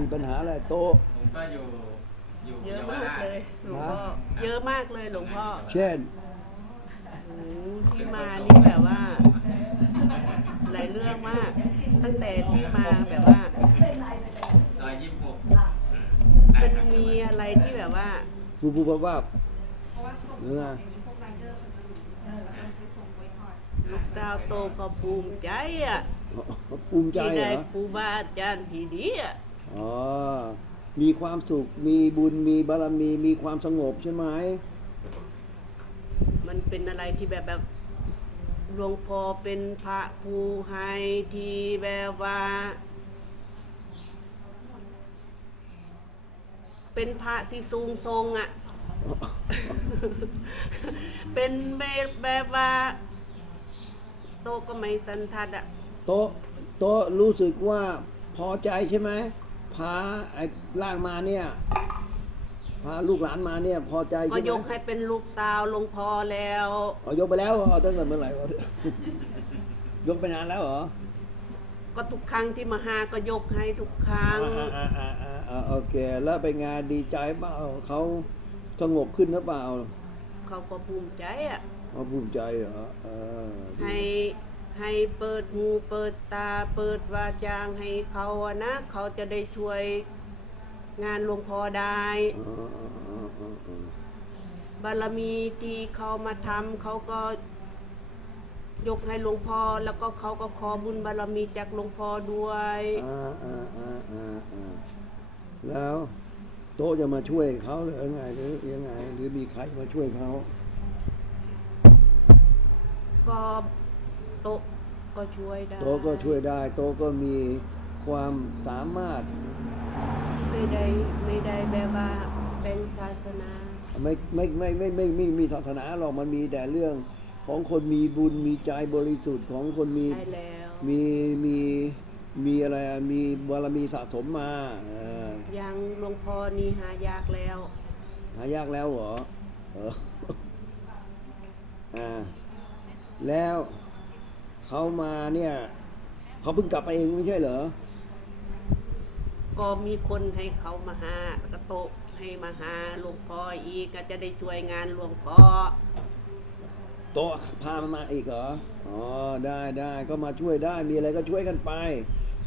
มีปัญหาอะไรโต๊ะ ผมก็อยู่อยู่เยอะวมากรชเลย หลวงพ่อฮะเยอะมากเลยหลวงพ่อเช่นโอ้โหที่มานี่แบบว่า หลายเรื่องมาก ตั้งแต่ที่มาแบบว่า ซอยยี่สิบหกมันมีอะไรที่แบบว่าปูปูว่าว่าเนื้อลูกสาวโตก็ภูมิใจอะภูมิใจที่เหรได้อครูบาอาจารย์ที่ดีอะ อ๋อ มีความสุข มีบุญ มีบารมี มีความสงบใช่ไหม มันเป็นอะไรที่แบบแบบหลวงพ่อเป็นพระผู้ให้ที่แบบว่า เป็นพระที่สูงทรงอะ เป็นแบบแบบว่าโตก็ไม่สันทัดอะ โต๊ะ โต๊ะรู้สึกว่าพอใจใช่ไหม พาไอ้ล่างมาเนี่ย พาลูกหลานมาเนี่ย พอใจก็ใช่ไหมยกให้เป็นลูกสาวหลวงพ่อแล้ว อ๋อยกไปแล้วเหรอตั้งแต่เมื่อไหร่วะ ยกไปนานแล้วเหรอก็ทุกครั้งที่มาหาก็ยกให้ทุกครั้ง อ่าอ่าอ่าอ่าอ่าโอเค แล้วเป็นไงานดีใจเปล่าเขาสงบขึ้นหรือเปล่าเขาก็ภูมิใจอะเขาภูมิใจเหรอเออดีให้ ให้เปิดหูเปิดตาเปิดวาจางให้เขาอะนะ เขาจะได้ช่วยงานหลวงพ่อได้อ๋ออ๋ออ๋ออ๋ออ๋อบารมีที่เขามาทำเขาก็ยกให้หลวงพ่อแล้วก็เขาก็ขอบุญบารมีจากหลวงพ่อด้วย อ่าอ่าอ่าอ่าอ่าแล้วโต๊ะจะมาช่วยเขาหรือไงหรือยังไง หรือมีใครมาช่วยเขา ก็โตะก็ช่วยได้โต๊ะก็ช่วยได้ โต๊ะก็มีความสามารถ ไม่ได้ไม่ได้แบบว่าเป็นศาสนาไม่ไม่ไม่ไม่ไม่ไม่ไม่มีศาสนาหรอกมันมีแต่เรื่องของคนมีบุญมีใจบริสุทธิ์ของคนมีใช่แล้วมีมีมีอะไรอะมีบารมีสะสมมาเออยังหลวงพ่อนี่หายากแล้ว หายากแล้วเหรอเอออ่าแล้ว เขามาเนี่ยเขาเพิ่งกลับไปเองไม่ใช่เหรอ ก็มีคนให้เขามาหาแล้วก็โตะให้มาหาหลวงพ่ออีกก็จะได้ช่วยงานหลวงพ่อโต๊ะพามันมาอีกเหรอ อ๋อ ได้ได้ก็มาช่วยได้ มีอะไรก็ช่วยกันไป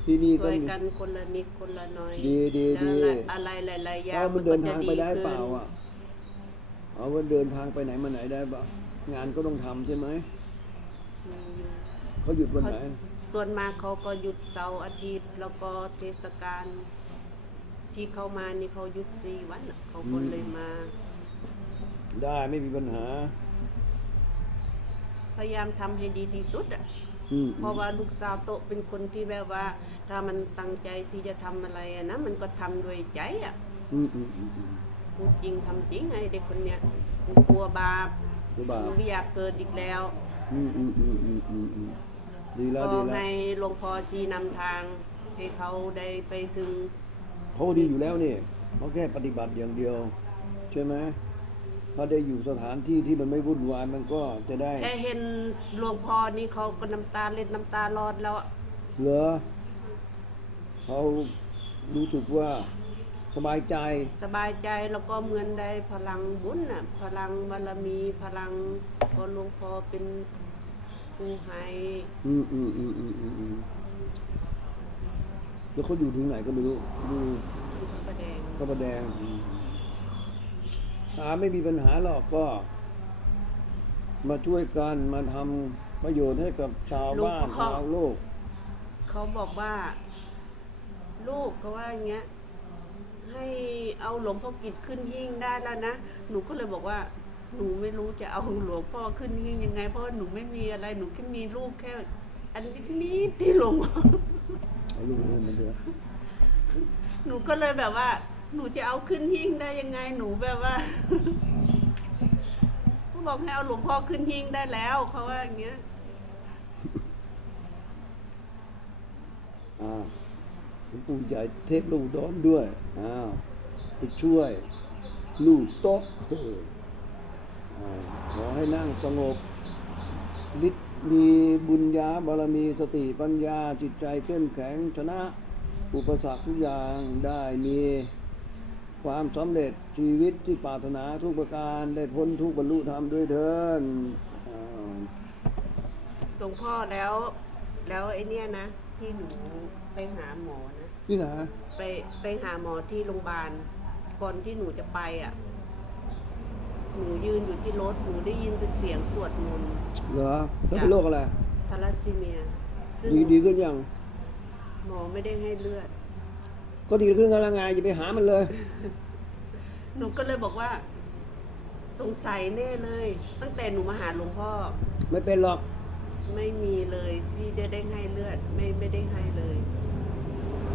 ที่นี่ก็ช่วยมี กันคนละนิดคนละหน่อยดีดีดี แล้วอะไรหลายๆอย่าเอางมันเดินก็ทางจะไปได้ขึ้นเปล่าอะ เอามันเดินทางไปไหนมาไหนได้เปล่างานก็ต้องทำใช่ไหมอืม เขาหยุดวันไหน ส่วนมากเขาก็หยุดเสาร์อาทิตย์ แล้วก็เทศกาลที่เขามานี่เขาหยุดสี่วันน่ะเขาก็เลยมา ได้ไม่มีปัญหา พยายามทำให้ดีที่สุดอะ อืมเพราะว่าลูกสาวโตะเป็นคนที่แบบว่า ถ้ามันตั้งใจที่จะทำอะไรอะนะมันก็ทำด้วยใจอะอืมอืมอืมอืมพูดจริงทำจริงไงเด็กคนเนี้ยมันกลัวบาปหรือเปล่ามันไม่อยากเกิดอีกแล้ว อืมอืมอืมอืมอืมอืม ดีแล้วก็ดีแล้วให้หลวงพ่อชี้นำทาง ให้เขาได้ไปถึง เขาดีอยู่แล้วนี่เขาแค่ปฏิบัติอย่างเดียว ใช่ไหมเขาได้อยู่สถานที่ที่มันไม่วุ่นวายมันก็จะได้ แค่เห็นหลวงพ่อนี่เขาก็น้ำตาเล็ดน้ำตาลอดแล้วอะเหรอเขารู้สึกว่าสบายใจ สบายใจแล้วก็เหมือนได้พลังบุญน่ะ พลังบารมีพลังพอหลวงพ่อเป็น ผู้ให้อืมอืมอืมอืมอืมอืมแล้วเขาอยู่ถึงไหนก็ไม่รู้ดูประแดงพระประแดงอืมอ่าไม่มีปัญหาหรอกก็ มาช่วยกันมาทำประโยชน์ให้กับชาวบ้านชาวโลก เขาบอกว่า ลูกเขาว่าอย่างเงี้ย ให้เอาหลวงพ่อกิจขึ้นหิ้งได้แล้วนะ หนูก็เลยบอกว่า หนูไม่รู้จะเอาหลวงพ่อขึ้นหิ้งยังไง เพราะว่าหนูไม่มีอะไรหนูแค่มีลูกแค่ อันนิดๆที่หลวงพ่อเอาลูกนี่มันเดือหนูก็เลยแบบว่า หนูจะเอาขึ้นหิ้งได้ยังไงหนูแบบว่าเขาบอกให้เอาหลวงพ่อขึ้นหิ้งได้แล้วเขาว่าอย่างเงี้ยอ่าหลวงปู่ใหญ่เทพลูกดอนด้วยอ้าวไปช่วยลูกโต๊ะเอออ่า ขอให้นั่งสงบฤทธิ์มีบุญญาบารมีสติปัญญาจิตใจเข้มแข็งชนะ อุปสรรคทุกอย่างได้มีความสำเร็จชีวิตที่ปรารถนาทุกประการได้พ้นทุกข์บรรลุธรรมด้วยเถินอ่าหลวงพ่อแล้วแล้วไอ้เนี่ยนะ ที่หนูไปหาหมอนะที่ไหนไปไปหาหมอที่โรงพยาบาลก่อนที่หนูจะไปอะ หนูยืนอยู่ที่รถหนูได้ยินเป็นเสียงสวดมนต์เหรอเธอเป็นโรคอะไรทาลัสซีเมีย ซึ่งดีดีขึ้นยังหมอไม่ได้ให้เลือด ก็ดีขึ้นกันแล้วไงอย่าไปหามันเลย หนูก็เลยบอกว่า สงสัยแน่เลย ตั้งแต่หนูมาหาหลวงพ่อ ไม่เป็นหรอก ไม่มีเลยที่จะได้ให้เลือด ไม่ไม่ได้ให้เลย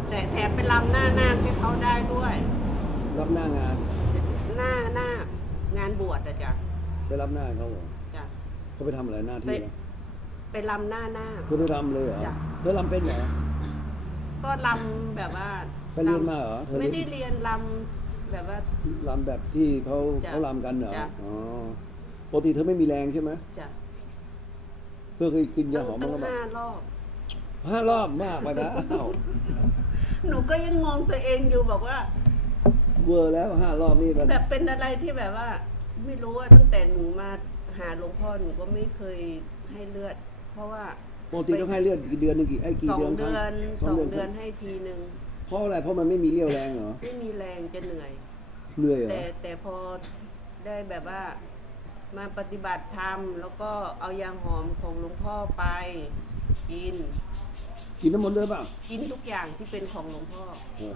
แต่แถมไปรำหน้านาคให้เขาได้ด้วยรับหน้างาน หน้าหน้า งานบวชอะจ้ะไปรับหน้าเขาเหรอจ้ะเขาไปทำอะไรหน้าที่ไปเหรอไปรำหน้านาคเธอไปรำเลยเหรอจ้ะ เธอรำเป็นเหรอ ก็รำแบบว่าไปเรียนมาเหรอเธอเรียน ไม่ได้เรียนรำแบบว่ารำแบบที่เขาจ้ะเขารำกันเหรอจ้ะ อ๋อปกติเธอไม่มีแรงใช่ไหมจะเพื่อเคยกินยาตั้งหอมตั้บ้างงหรือเปล่าห้ารอบ ห้ารอบมากไปนะอ้าวหนูก็ยังงงตัวเองอยู่บอกว่า เวอร์แล้วห้ารอบนี่มันแบบเป็นอะไรที่แบบว่า ไม่รู้ว่าตั้งแต่หนูมาหาหลวงพ่อหนูก็ไม่เคยให้เลือด เพราะว่าปกติต้องให้เลือดกี่เดือนหนึงกี่ไอ้กี่สองเดือนคเดืรั้อนสองเดือนให้ทีหนึ่งเพราะอะไรเพราะมันไม่มีเรี่ยวแรงเหรอไม่มีแรงจะเหนื่อย เหนื่อยเหรอแต่แต่พอได้แบบว่ามาปฏิบัติธรรมแล้วก็เอายางหอมของหลวงพ่อไปกิน กินน้ำมนต์ด้วยเปล่า กินทุกอย่างที่เป็นของหลวงพ่อเออ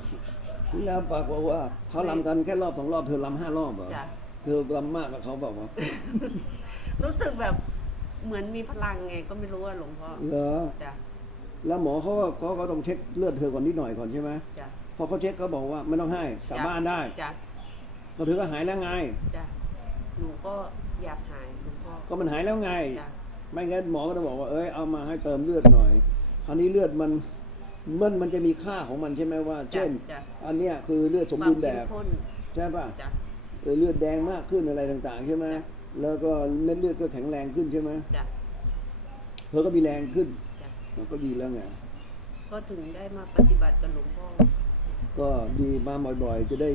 แล้วปรากฏว่าเขารำกันแค่รอบสองรอบเธอรำห้ารอบเหรอจ้ะ เธอรำมากกับเขาบอกว่าวะรู้สึกแบบเหมือนมีพลังไงก็ไม่รู้ว่าหลวงพ่อเหรอจ้ะแล้วหมอเขาก็เขาก็ต้องเช็คเลือดเธอก่อนนิดหน่อยก่อนใช่ไหมจ้ะพอเขาเช็คเขาบอกว่าไม่ต้องให้กลับจ้ะบ้านได้จ้ะก็เธอก็หายแล้วไง จ้ะหนูก็อยากหายหลวงพ่อก็มันหายแล้วไง จ้ะไม่งั้นหมอก็จะบอกว่าเอ้ยเอามาให้เติมเลือดหน่อยอันนี้เลือดมัน มันมันจะมีค่าของมันใช่ไหมว่า เช่น จ้ะ อันเนี้ยคือเลือดสมความบูรณ์แบเข้มบข้นใช่ป่ะจ้ะ เออเลือดแดงมากขึ้นอะไรต่างๆ ใช่ไหมแล้วก็เม็ดเลือดก็แข็งแรงขึ้นใช่ไหมจ้ะเธอก็มีแรงขึ้นจ้ะมันก็ดีแล้วไงก็ถึงได้มาปฏิบัติกับหลวงพ่อก็ดีมาบ่อยๆ จะได้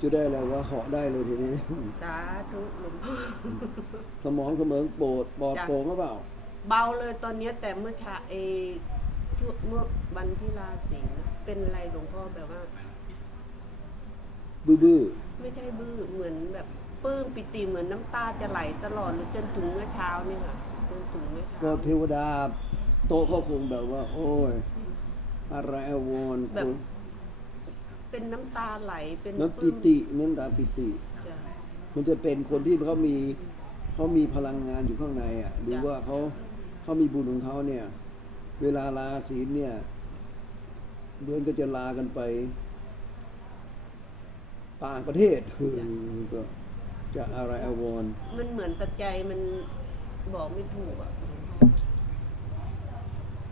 จะได้อะไรว่าเหาะได้เลยทีนี้ สาธุหลวงพ่อ สมองเสมองโปรดปลอดจ้ะ โปร่งหรือเปล่า เบาเลยตอนเนี้ยแต่เมื่อเช้าเอ ช่วงเมื่อวันที่ราศีนะเป็นอะไรหลวงพ่อแบบว่าบื้อไม่ใช่บื้อเหมือนแบบปลื้มปิติเหมือนน้ำตาจะไหลตลอดเลยจนถึงเมื่อเช้านี่ค่ะจนถึงเมื่อเช้าๆก็เทวดา โตะเขาคงแบบว่า โอ้ย อะไรอาวรณ์แบบคุณเป็นน้ำตาไหลเป็นน้ำปลื้ปิมติน้ำตาปิติ จ้ะมันจะเป็นคนที่เขามีเขามีพลังงานอยู่ข้างในอะ หรือจ้ะว่าเขาเขามีบุญของเขาเนี่ย เวลาลาศีลเนี่ยเดือนก็จะลากันไป ต่างประเทศเออก็จะอะไรอาวรณ์มันเหมือนตัดใจมันบอกไม่ถูกอะ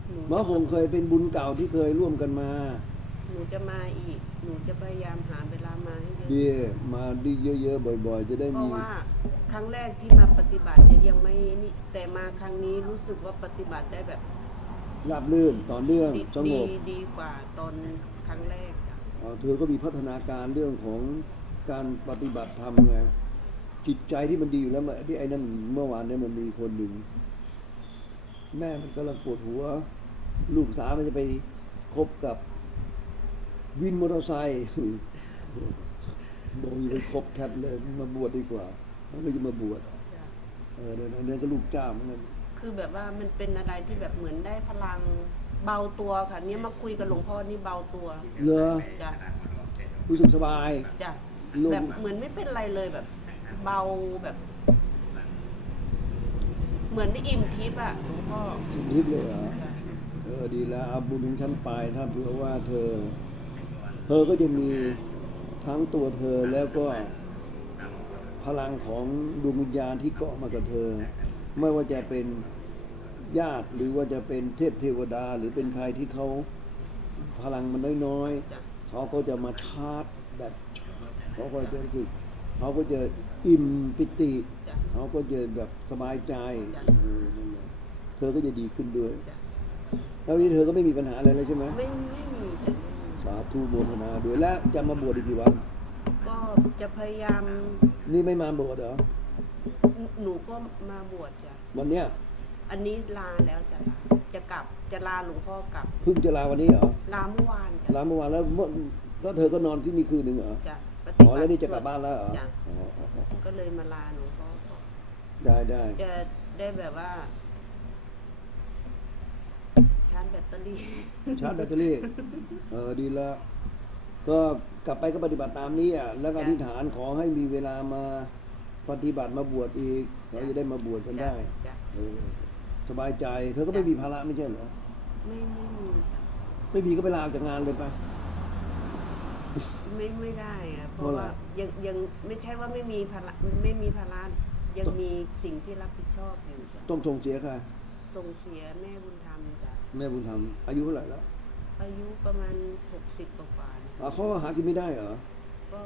หนูหมอคงเคยเป็นบุญเก่าที่เคยร่วมกันมา หนูจะมาอีก หนูจะพยายามหาเวลามาให้เยอะดีมาดีเยอะๆบ่อย ๆ จะได้เพมีราะว่าครั้งแรกที่มาปฏิบัติยังไม่นี่แต่มาครั้งนี้รู้สึกว่าปฏิบัติได้แบบ ราบรื่นต่อเนื่องดีสงดีบดีกว่าตอนครั้งแรกอะอ่าเธอก็มีพัฒนาการเรื่องของการปฏิบัติธรรมไงจิตใจที่มันดีอยู่แล้วมันที่ไอ้นั่นเมื่อวานเนี่ยมันมีคนหนึ่ง แม่มันกำลังปวดหัว ลูกสาวมันจะไปคบกับวินมอเตอร์ไซค์ บอกอย่าไปคบแคทเลยมาบวชดีกว่าแล้วก็จะมาบวช จ้ะ เออเดี๋ยวนั้นก็ลูกเจ้าเหมือนกัน คือแบบว่ามันเป็นอะไรที่แบบเหมือนได้พลังเบาตัวค่ะ เนี่ยมาคุยกับหลวงพ่อนี่เบาตัวเหรอจ้ะรู้สึกสบายจ้ะโล่งแบบเหมือนไม่เป็นไรเลยแบบ เบาแบบ เหมือนได้อิ่มทิพย์อะหลวงพ่อทิพย์เลยเหรอ จ้ะเออดีแล้วเอาบุญของฉันไปถ้าเผื่อว่าเธอ เธอก็จะมีทั้งตัวเธอแล้วก็พลังของดวงวิญญาณที่เกาะมากับเธอ ไม่ว่าจะเป็นญาติหรือว่าจะเป็นเทพเทวดา หรือเป็นใครที่เขาพลังมันน้อยจ้ะๆเขาก็จะมาชาร์จแบบเขาก็จะรู้สึกเขาก็จะอิ่มปิติจ้ะเขาก็จะแบบสบายใจจ้ะเออนั่นแหละเธอก็จะดีขึ้นด้วยจ้ะแล้วนี้เธอก็ไม่มีปัญหาอะไรเลยใช่ไหมไม่ไม่มีจ้ะธุโมทนาด้วยแล้วจะมาบวชอีกกี่วัน ก็จะพยายาม นี่ไม่มาบวชเหรอ หนูก็มาบวชจ้ะ วันเนี้ยอันนี้ลาแล้วจะลาจะกลับจะลาหลวงพ่อกลับ เพิ่งจะลาวันนี้เหรอลาเมื่อวานจ้ะลาเมื่อวานแล้วเมื่อก็เธอก็นอนที่นี่คืนหนึ่งเหรอจ้ะปอ๋ฏิอบัติแล้วนี่จะกลับบ้านแล้วเหรอจ้ะอ๋ออ๋ออ๋อก็เลยมาลาหลวงพ่อก่อนได้ได้จะได้แบบว่าชาร์จแบตเตอรี่ ชาร์จแบตเตอรี่ เออดีละก็กลับไปก็ปฏิบัติตามนี้อะแล้วก็อจ้ะ ธิษฐานขอให้มีเวลามา ปฏิบัติมาบวชอีกเราจะได้มาบวชกันได้จ้ะเออสบายใจ เธอก็ไม่มีภาระไม่ใช่เหรอไม่ไม่มีจ้ะไม่มีก็ไปลาออกจากงานเลยไป ไม่ไม่ได้อะเพเพราะราะอะไรว่ายังยังไม่ใช่ว่าไม่มีภาระไม่มีภาระยังมีสิ่งที่รับผิดชอบอยู่จ้ะต้องส่งเสียใครส่งเสียแม่บุญธรรมจ้ะแม่บุญธรรมอายุเท่าไหร่แล้วอายุประมาณหกสิบกว่าๆนะ อะเขาก็หากินไม่ได้เหรอก็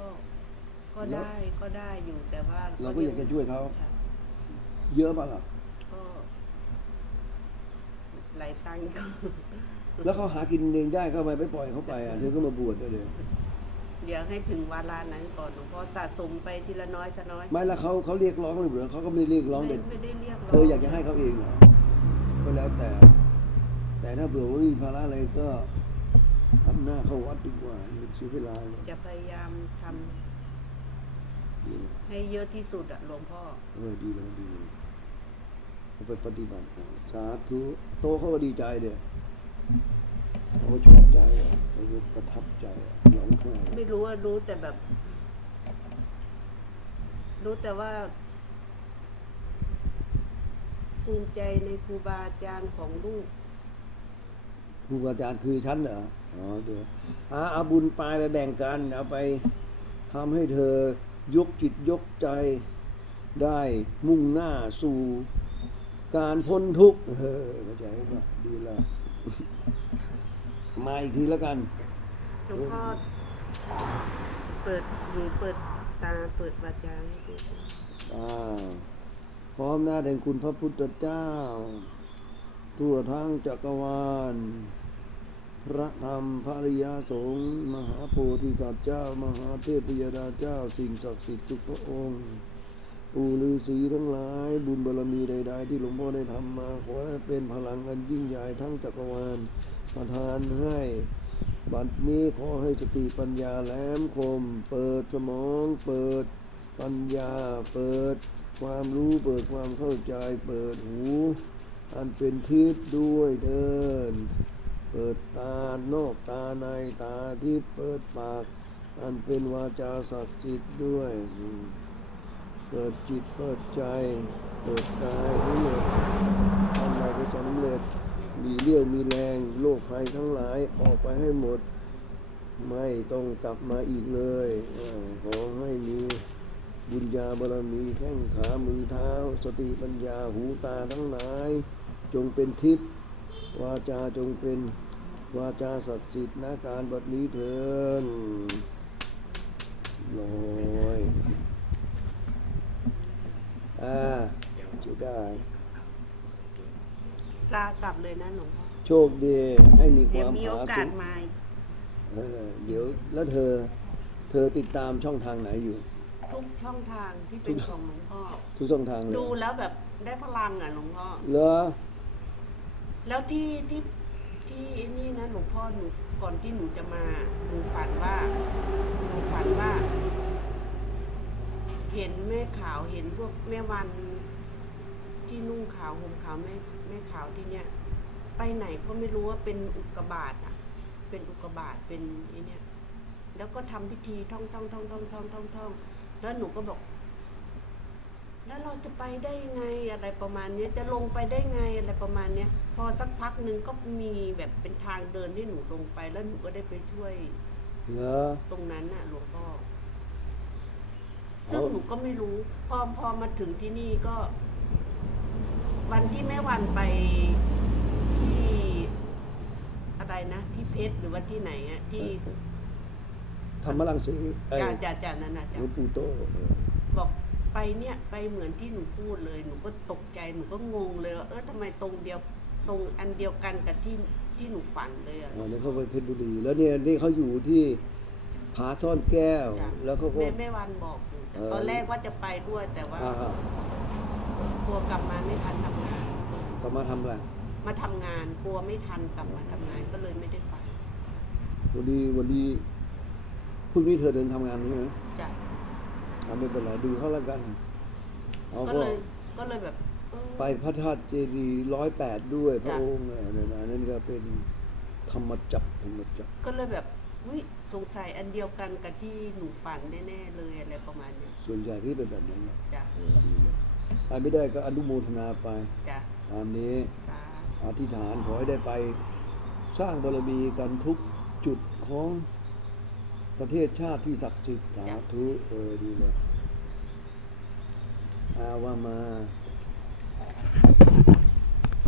ก็แล้วได้ก็ได้อยู่แต่ว่าเราก็อยากจะช่วยเขาใช่เยอะป่ะล่ะก็หลายตังค์ก็แล้วเขาหากินเองได้เขาทำไมไม่ปล่อยเขาไปอะเธอก็มาบวชเดี๋ยวเดี๋ยวให้ถึงวาระนั้นก่อนหลวงพ่อสะสมไปทีละน้อยทีละน้อยไม่ละเขาเขาเรียกร้องหรือเปล่าเขาก็ไม่ได้เรียกร้องไม่เด็ดไม่ได้เรียกร้งเธออยากจะให้เขาเองเหรอก็แล้วแต่ แต่ถ้าเผื่อว่ามีภาระอะไรก็ทำหน้าเข้าวัดดีกว่าอย่าเสียเวลาเลยจะพยายามทำดีนะ ให้เยอะที่สุดอะหลวงพ่อ เออดีเลยดีเลยเอาไปปฏิบัติเอาสาธุโตเขาก็ดีใจเดียเขาก็ชอบใจอะเขาก็ประทับใจอะร้องไห้ไม่รู้ว่ารู้แต่แบบ รู้แต่ว่า ภูมิใจในครูบาอาจารย์ของลูกครูอาจารย์คือฉันเหรออ๋อเดี๋ยวอาเอาบุญปลายไปแบ่งกัน เอาไปทำให้เธอ ยกจิตยกใจได้มุ่งหน้าสู่การพ้นทุกข์เออเข้าใจป่ะดีแล้วมาอีกทีแล้วกันหลวงพ่อเปิดหูเปิดตาเปิดวาจาให้ดูอ่าพร้อมหน้าแห่งคุณพระพุทธเจ้า ทั่วทั้งจักรวาล พระธรรมพระริยาสงฆ์มหาโพธิสัตว์เจ้า มหาเทพยดาเจ้า สิ่งศักดิ์สิทธิ์ทุกพระองค์ปู่ฤาษีทั้งหลาย บุญบารมีใด ๆ ที่หลวงพ่อได้ทำมาขอให้เป็นพลังอันยิ่งใหญ่ทั้งจักรวาลประทานให้บัดนี้ขอให้สติปัญญาแหลมคม เปิดสมองเปิดปัญญาเปิดความรู้เปิดความเข้าใจเปิดหู อันเป็นทิพย์ด้วยเดิน เปิดตานอกตาในตาทิพเปิดปาก อันเป็นวาจาศักดิ์สิทธิ์ด้วย เปิดจิตเปิดใจ เปิดกายทั้งหมดทำอะไรก็สำเร็จ มีเรี่ยวมีแรงโรคภัยทั้งหลายออกไปให้หมด ไม่ต้องกลับมาอีกเลยขอให้มีบุญญาบารมีแข้งขามือเท้า สติปัญญาหูตาทั้งหลาย จงเป็นทิพย์ วาจาจงเป็นวาจาศักดิ์สิทธิ์นะการบัดนี้เถินลอยอ่าจะได้ ลากลับเลยนะหลวงพ่อโชคดีให้มีคเดี๋ยววามมีโอผากาสุสกมาอีกเออเดี๋ยวแล้วเธอ เธอติดตามช่องทางไหนอยู่ ทุกช่องทางที่เป็นของหลวงพ่อ ทุกช่องทางเลยดูแล้วแบบได้พลังอะหลวงพ่อ เหรอ แล้วที่ที่ที่นี่นะหลวงพ่อหนูก่อนที่หนูจะมาหนูฝันว่าหนูฝันว่า เห็นแม่ขาวเห็นพวกแม่วันที่นุ่งขาวห่มขาวแม่แม่ขาวที่เนี้ยไปไหนก็ไม่รู้ว่าเป็นอุกกาบาตอะ เป็นอุกกาบาตเป็นไอ้เนี่ยแล้วก็ทำพิธีท่องท่องท่องท่องท่องท่องท่องแล้วหนูก็บอก แล้วเราจะไปได้ไงอะไรประมาณเนี้ยจะลงไปได้ไงอะไรประมาณเนี้ยพอสักพักหนึ่งก็มีแบบเป็นทางเดินที่หนูลงไปแล้วหนูก็ได้ไปช่วย เหรอ ตรงนั้นน่ะหลวงพ่อ ซึ่งเอาหนูก็ไม่รู้ พอพอมาถึงที่นี่ก็ วันที่แม่วันไปที่อะไรนะที่เพชรหรือว่าที่ไหนอะที่ธรรมรังสีไอ้จ่าจ่าจ่านั่นน่ะหลจ้ะวงปู่โตเออบอก ไปเนี่ยไปเหมือนที่หนูพูดเลย หนูก็ตกใจหนูก็งงเลยว่าเออทำไมตรงเดียวตรงอันเดียวกันกับที่ที่หนูฝันเลยอะอ่าเนี่ยเขาไปเพชรบุรีแล้วเนี่ยนี่เขาอยู่ที่ผาซ่อนแก้วจ้ะแล้วเขาก็ แม่แม่วันบอกอยู่แต่เออ ตอนแรกว่าจะไปด้วยแต่ว่าอ่าฮะกลัวกลับมาไม่ทันทำงานก็มาทำอะไรมาทำงานกลัวไม่ทันกลับมาทำงานก็เลยไม่ได้ไปวันนี้วันนี้พรุ่งนี้เธอเดินทำงานใช่ไหมจ้ะ อ่าไม่เป็นไรดูเขาแล้วกันเอาก็ก็เลยก็เลยแบบเออไปพระธาตุเจดีร้อยแปดด้วยพระจ้ะองค์เนี่ยนะนะนั่นก็เป็นธรรมจักรธรรมจักรก็เลยแบบวิสงสัยอันเดียวกันกับที่หนูฝันแน่ๆเลยอะไรประมาณเนี้ยส่วนใหญ่ที่เป็นแบบนั้นนะจ้ะเออดีเลยไปไม่ได้ก็อนุโมทนาไป จ้ะตามนี้สาอธิษฐานขอให้ได้ไปสร้างบารมีกันทุกจุดของ ประเทศชาติที่ศักดิ์สิทธิ์สาธุเออดีเลยอาว่ามา